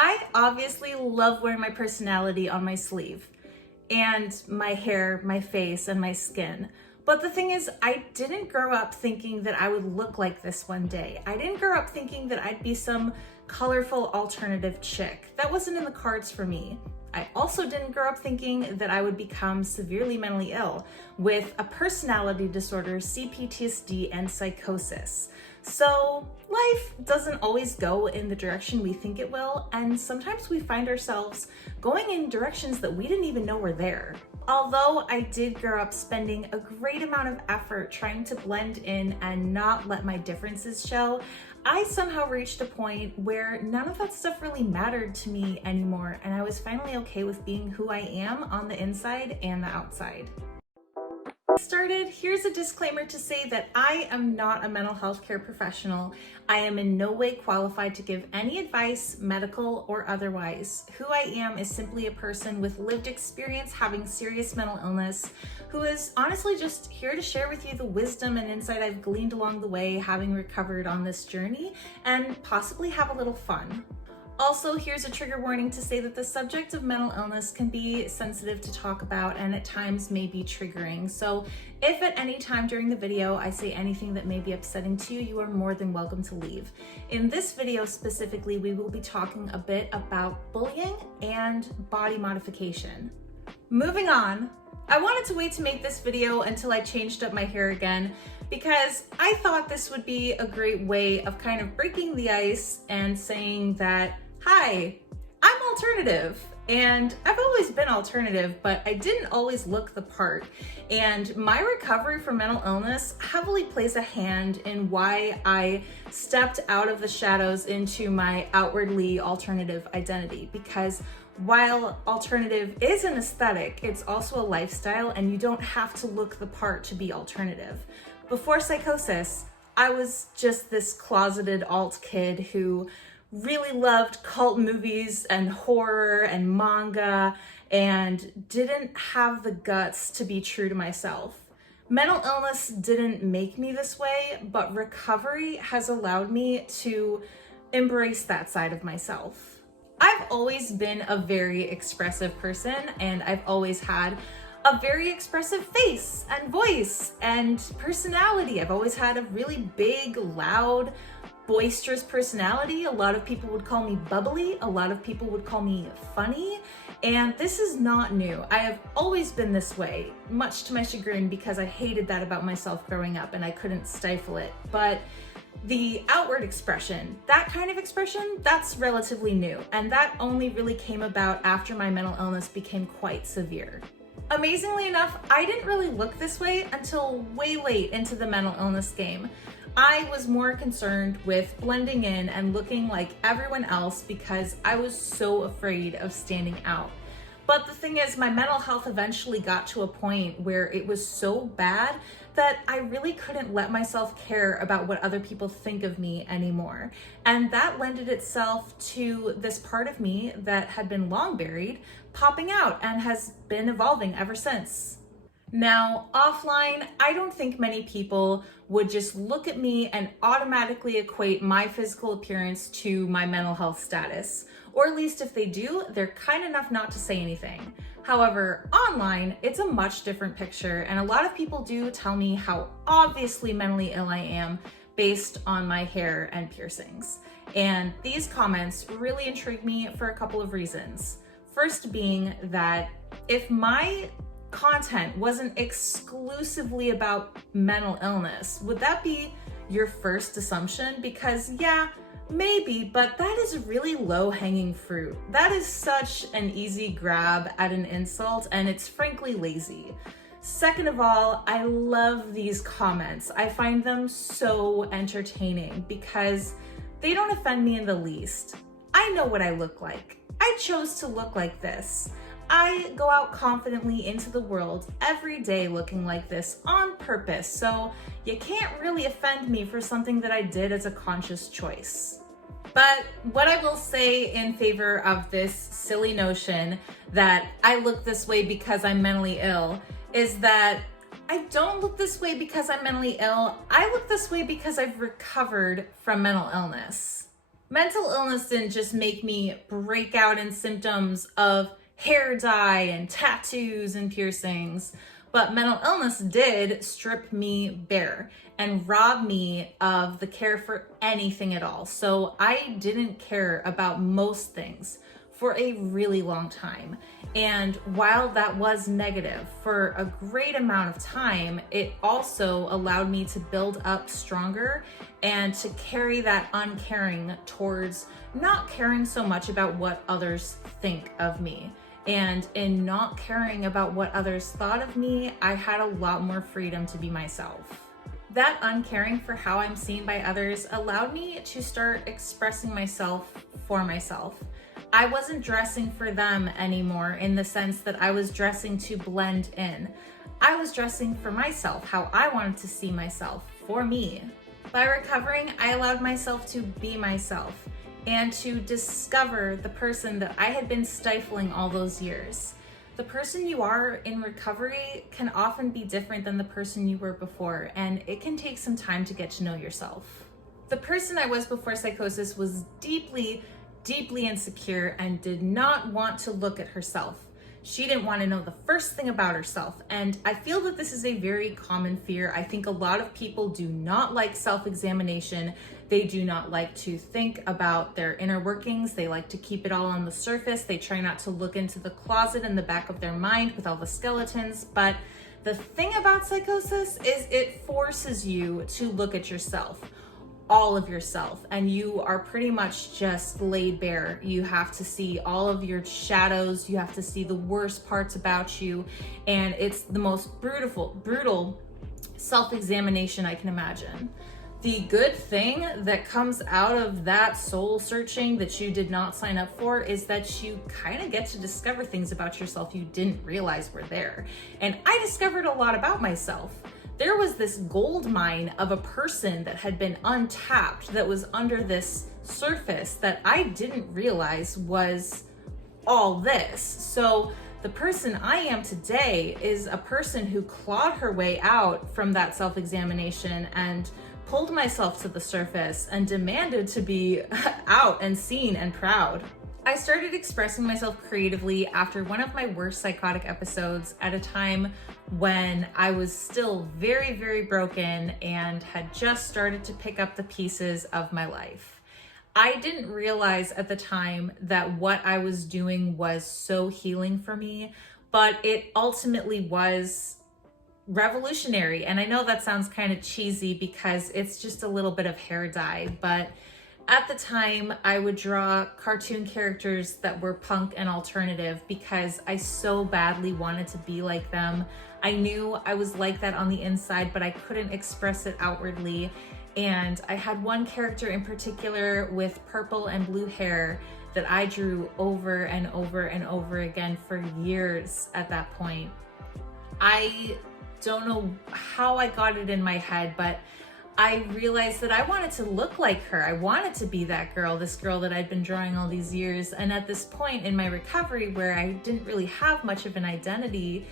I obviously love wearing my personality on my sleeve and my hair, my face, and my skin. But the thing is, I didn't grow up thinking that I would look like this one day. I didn't grow up thinking that I'd be some colorful alternative chick. That wasn't in the cards for me. I also didn't grow up thinking that I would become severely mentally ill with a personality disorder, CPTSD, and psychosis. So life doesn't always go in the direction we think it will, and sometimes we find ourselves going in directions that we didn't even know were there. Although I did grow up spending a great amount of effort trying to blend in and not let my differences show, I somehow reached a point where none of that stuff really mattered to me anymore, and I was finally okay with being who I am on the inside and the outside. Started, here's a disclaimer to say that I am not a mental health care professional. I am in no way qualified to give any advice, medical or otherwise. Who I am is simply a person with lived experience having serious mental illness who is honestly just here to share with you the wisdom and insight I've gleaned along the way having recovered on this journey and possibly have a little fun. Also, here's a trigger warning to say that the subject of mental illness can be sensitive to talk about and at times may be triggering. So if at any time during the video I say anything that may be upsetting to you, you are more than welcome to leave. In this video specifically, we will be talking a bit about bullying and body modification. Moving on, I wanted to wait to make this video until I changed up my hair again because I thought this would be a great way of kind of breaking the ice and saying that, hi, I'm alternative, and I've always been alternative, but I didn't always look the part. And my recovery from mental illness heavily plays a hand in why I stepped out of the shadows into my outwardly alternative identity. Because while alternative is an aesthetic, it's also a lifestyle, and you don't have to look the part to be alternative. Before psychosis, I was just this closeted alt kid who really loved cult movies and horror and manga and didn't have the guts to be true to myself. Mental illness didn't make me this way, but recovery has allowed me to embrace that side of myself. I've always been a very expressive person, and I've always had a very expressive face and voice and personality. I've always had a really big, loud, boisterous personality. A lot of people would call me bubbly. A lot of people would call me funny. And this is not new. I have always been this way, much to my chagrin, because I hated that about myself growing up and I couldn't stifle it. But the outward expression, that kind of expression, that's relatively new. And that only really came about after my mental illness became quite severe. Amazingly enough, I didn't really look this way until way late into the mental illness game. I was more concerned with blending in and looking like everyone else because I was so afraid of standing out. But the thing is, my mental health eventually got to a point where it was so bad that I really couldn't let myself care about what other people think of me anymore. And that lended itself to this part of me that had been long buried, popping out and has been evolving ever since. Now, offline, I don't think many people would just look at me and automatically equate my physical appearance to my mental health status. Or at least if they do, they're kind enough not to say anything. However, online, it's a much different picture, and a lot of people do tell me how obviously mentally ill I am based on my hair and piercings. And these comments really intrigue me for a couple of reasons. First being that if my content wasn't exclusively about mental illness, would that be your first assumption? Because yeah, maybe, but that is really low-hanging fruit. That is such an easy grab at an insult, and it's frankly lazy. Second of all, I love these comments. I find them so entertaining because they don't offend me in the least. I know what I look like. I chose to look like this. I go out confidently into the world every day looking like this on purpose, so you can't really offend me for something that I did as a conscious choice. But what I will say in favor of this silly notion that I look this way because I'm mentally ill is that I don't look this way because I'm mentally ill. I look this way because I've recovered from mental illness. Mental illness didn't just make me break out in symptoms of hair dye and tattoos and piercings, but mental illness did strip me bare and rob me of the care for anything at all. So I didn't care about most things for a really long time. And while that was negative for a great amount of time, it also allowed me to build up stronger and to carry that uncaring towards not caring so much about what others think of me. And in not caring about what others thought of me, I had a lot more freedom to be myself. That uncaring for how I'm seen by others allowed me to start expressing myself for myself. I wasn't dressing for them anymore in the sense that I was dressing to blend in. I was dressing for myself, how I wanted to see myself, for me. By recovering, I allowed myself to be myself and to discover the person that I had been stifling all those years. The person you are in recovery can often be different than the person you were before, and it can take some time to get to know yourself. The person I was before psychosis was deeply insecure and did not want to look at herself. She didn't want to know the first thing about herself. And I feel that this is a very common fear. I think a lot of people do not like self-examination. They do not like to think about their inner workings. They like to keep it all on the surface. They try not to look into the closet in the back of their mind with all the skeletons. But the thing about psychosis is it forces you to look at yourself. All of yourself, and you are pretty much just laid bare. You have to see all of your shadows, you have to see the worst parts about you, and it's the most brutal self-examination I can imagine. The good thing that comes out of that soul searching that you did not sign up for is that you kind of get to discover things about yourself you didn't realize were there. And I discovered a lot about myself. There was this gold mine of a person that had been untapped that was under this surface that I didn't realize was all this. So the person I am today is a person who clawed her way out from that self-examination and pulled myself to the surface and demanded to be out and seen and proud. I started expressing myself creatively after one of my worst psychotic episodes at a time when I was still very broken and had just started to pick up the pieces of my life. I didn't realize at the time that what I was doing was so healing for me, but it ultimately was revolutionary. And I know that sounds kind of cheesy because it's just a little bit of hair dye, but at the time, I would draw cartoon characters that were punk and alternative because I so badly wanted to be like them. I knew I was like that on the inside, but I couldn't express it outwardly. And I had one character in particular with purple and blue hair that I drew over and over again for years at that point. I don't know how I got it in my head, but I realized that I wanted to look like her. I wanted to be that girl, this girl that I'd been drawing all these years. And at this point in my recovery where I didn't really have much of an identity,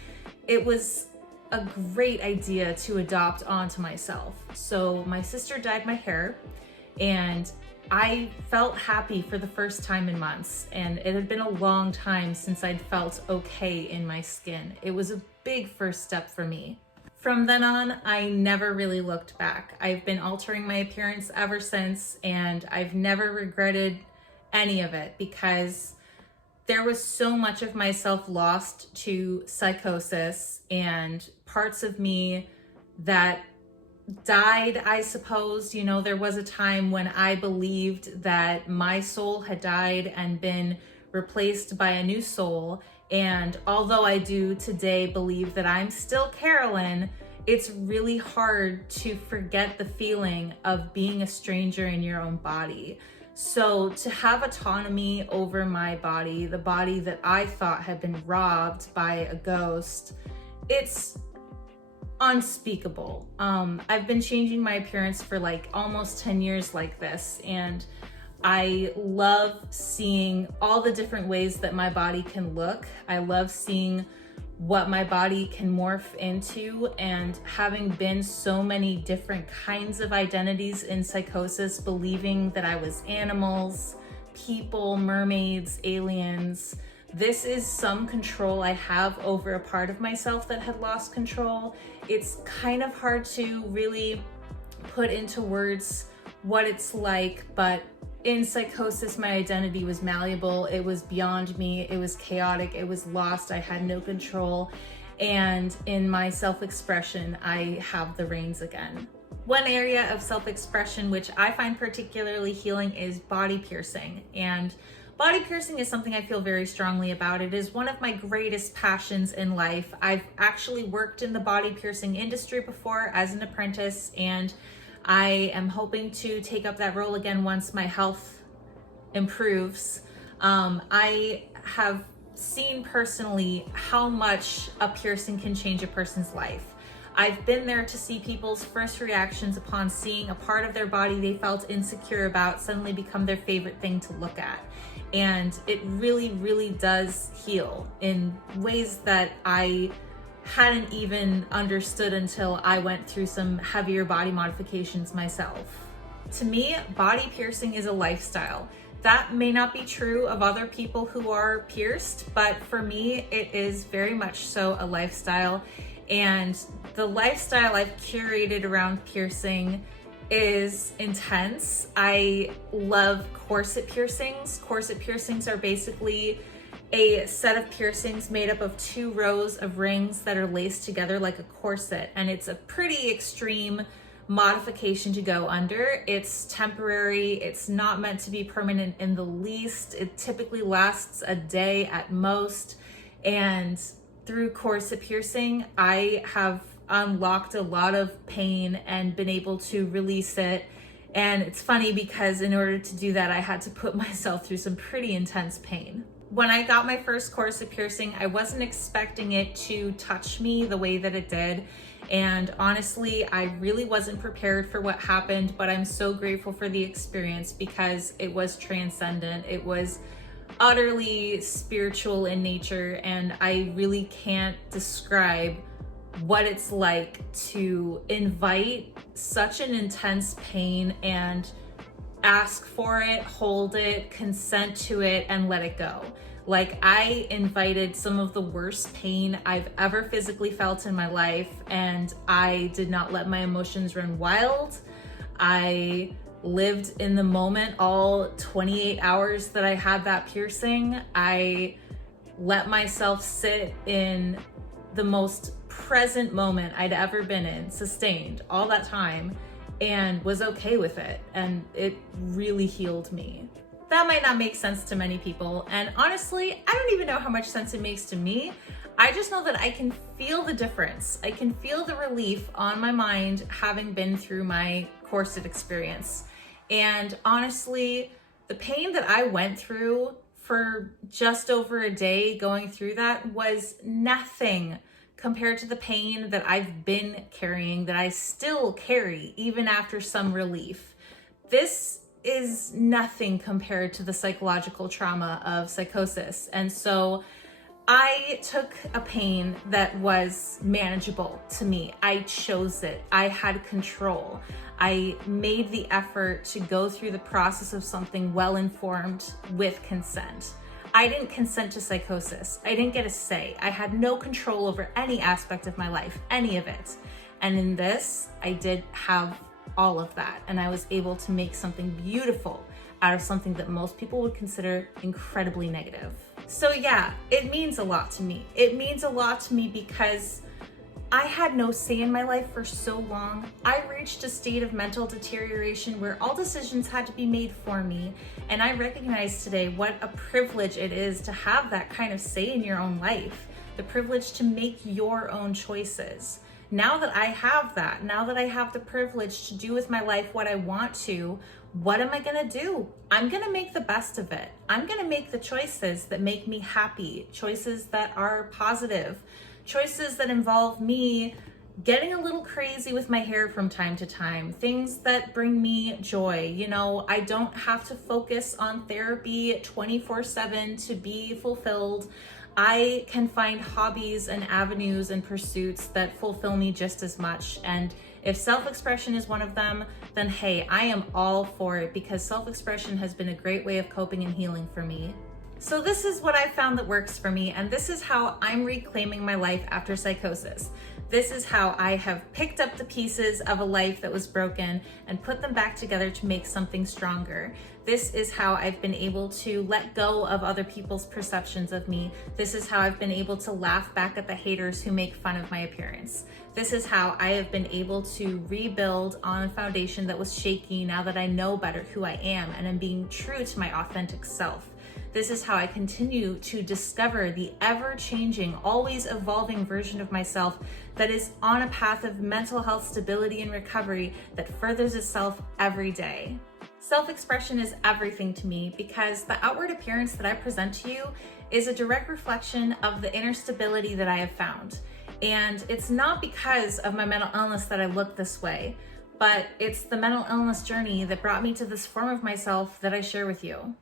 it was a great idea to adopt onto myself. So my sister dyed my hair and I felt happy for the first time in months. And it had been a long time since I'd felt okay in my skin. It was a big first step for me. From then on, I never really looked back. I've been altering my appearance ever since, and I've never regretted any of it because there was so much of myself lost to psychosis and parts of me that died, I suppose. You know, there was a time when I believed that my soul had died and been replaced by a new soul. And although I do today believe that I'm still Carolyn, it's really hard to forget the feeling of being a stranger in your own body. So to have autonomy over my body, the body that I thought had been robbed by a ghost, it's unspeakable. I've been changing my appearance for like almost 10 years like this, and I love seeing all the different ways that my body can look. I love seeing what my body can morph into, and having been so many different kinds of identities in psychosis, believing that I was animals, people, mermaids, aliens. This is some control I have over a part of myself that had lost control. It's kind of hard to really put into words what it's like, but in psychosis, my identity was malleable. It was beyond me. It was chaotic. It was lost. I had no control. And in my self-expression, I have the reins again. One area of self-expression which I find particularly healing is body piercing. And body piercing is something I feel very strongly about. It is one of my greatest passions in life. I've actually worked in the body piercing industry before as an apprentice, and I am hoping to take up that role again once my health improves. I have seen personally how much a piercing can change a person's life. I've been there to see people's first reactions upon seeing a part of their body they felt insecure about suddenly become their favorite thing to look at. And it really, really does heal in ways that I hadn't even understood until I went through some heavier body modifications myself. To me, body piercing is a lifestyle. That may not be true of other people who are pierced, but for me, it is very much so a lifestyle. And the lifestyle I've curated around piercing is intense. I love corset piercings. Corset piercings are basically a set of piercings made up of 2 rows of rings that are laced together like a corset, and it's a pretty extreme modification to go under. It's temporary. It's not meant to be permanent in the least. It typically lasts a day at most, and through corset piercing, I have unlocked a lot of pain and been able to release it. And it's funny because in order to do that, I had to put myself through some pretty intense pain. When I got my first corset piercing, I wasn't expecting it to touch me the way that it did. And honestly, I really wasn't prepared for what happened, but I'm so grateful for the experience because it was transcendent. It was utterly spiritual in nature, and I really can't describe what it's like to invite such an intense pain and ask for it, hold it, consent to it, and let it go. Like, I invited some of the worst pain I've ever physically felt in my life, and I did not let my emotions run wild. I lived in the moment all 28 hours that I had that piercing. I let myself sit in the most present moment I'd ever been in, sustained all that time, and was okay with it. And it really healed me. That might not make sense to many people. And honestly, I don't even know how much sense it makes to me. I just know that I can feel the difference. I can feel the relief on my mind having been through my corset experience. And honestly, the pain that I went through for just over a day going through that was nothing compared to the pain that I've been carrying, that I still carry even after some relief. This is nothing compared to the psychological trauma of psychosis. And so I took a pain that was manageable to me. I chose it. I had control. I made the effort to go through the process of something well-informed with consent. I didn't consent to psychosis. I didn't get a say. I had no control over any aspect of my life, any of it. And in this, I did have all of that. And I was able to make something beautiful out of something that most people would consider incredibly negative. So yeah, it means a lot to me. It means a lot to me because I had no say in my life for so long. I reached a state of mental deterioration where all decisions had to be made for me. And I recognize today what a privilege it is to have that kind of say in your own life, the privilege to make your own choices. Now that I have that, now that I have the privilege to do with my life what I want to, what am I gonna do? I'm gonna make the best of it. I'm gonna make the choices that make me happy, choices that are positive, choices that involve me getting a little crazy with my hair from time to time, things that bring me joy. You know, I don't have to focus on therapy 24/7 to be fulfilled. I can find hobbies and avenues and pursuits that fulfill me just as much. And if self-expression is one of them, then hey, I am all for it, because self-expression has been a great way of coping and healing for me. So this is what I found that works for me, and this is how I'm reclaiming my life after psychosis. This is how I have picked up the pieces of a life that was broken and put them back together to make something stronger. This is how I've been able to let go of other people's perceptions of me. This is how I've been able to laugh back at the haters who make fun of my appearance. This is how I have been able to rebuild on a foundation that was shaky now that I know better who I am and am being true to my authentic self. This is how I continue to discover the ever-changing, always evolving version of myself that is on a path of mental health stability and recovery that furthers itself every day. Self-expression is everything to me because the outward appearance that I present to you is a direct reflection of the inner stability that I have found. And it's not because of my mental illness that I look this way, but it's the mental illness journey that brought me to this form of myself that I share with you.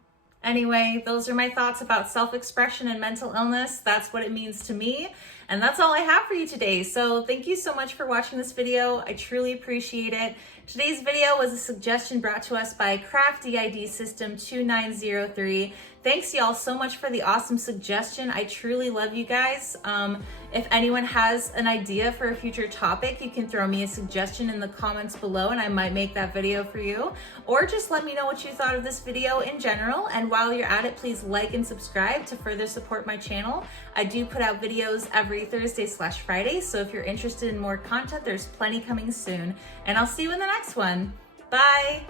Anyway, those are my thoughts about self-expression and mental illness. That's what it means to me. And that's all I have for you today. So thank you so much for watching this video. I truly appreciate it. Today's video was a suggestion brought to us by Crafty ID System 2903. Thanks y'all so much for the awesome suggestion. I truly love you guys. If anyone has an idea for a future topic, you can throw me a suggestion in the comments below and I might make that video for you. Or just let me know what you thought of this video in general. And while you're at it, please like and subscribe to further support my channel. I do put out videos every Thursday/Friday, so if you're interested in more content, there's plenty coming soon. And I'll see you in the next one. Bye!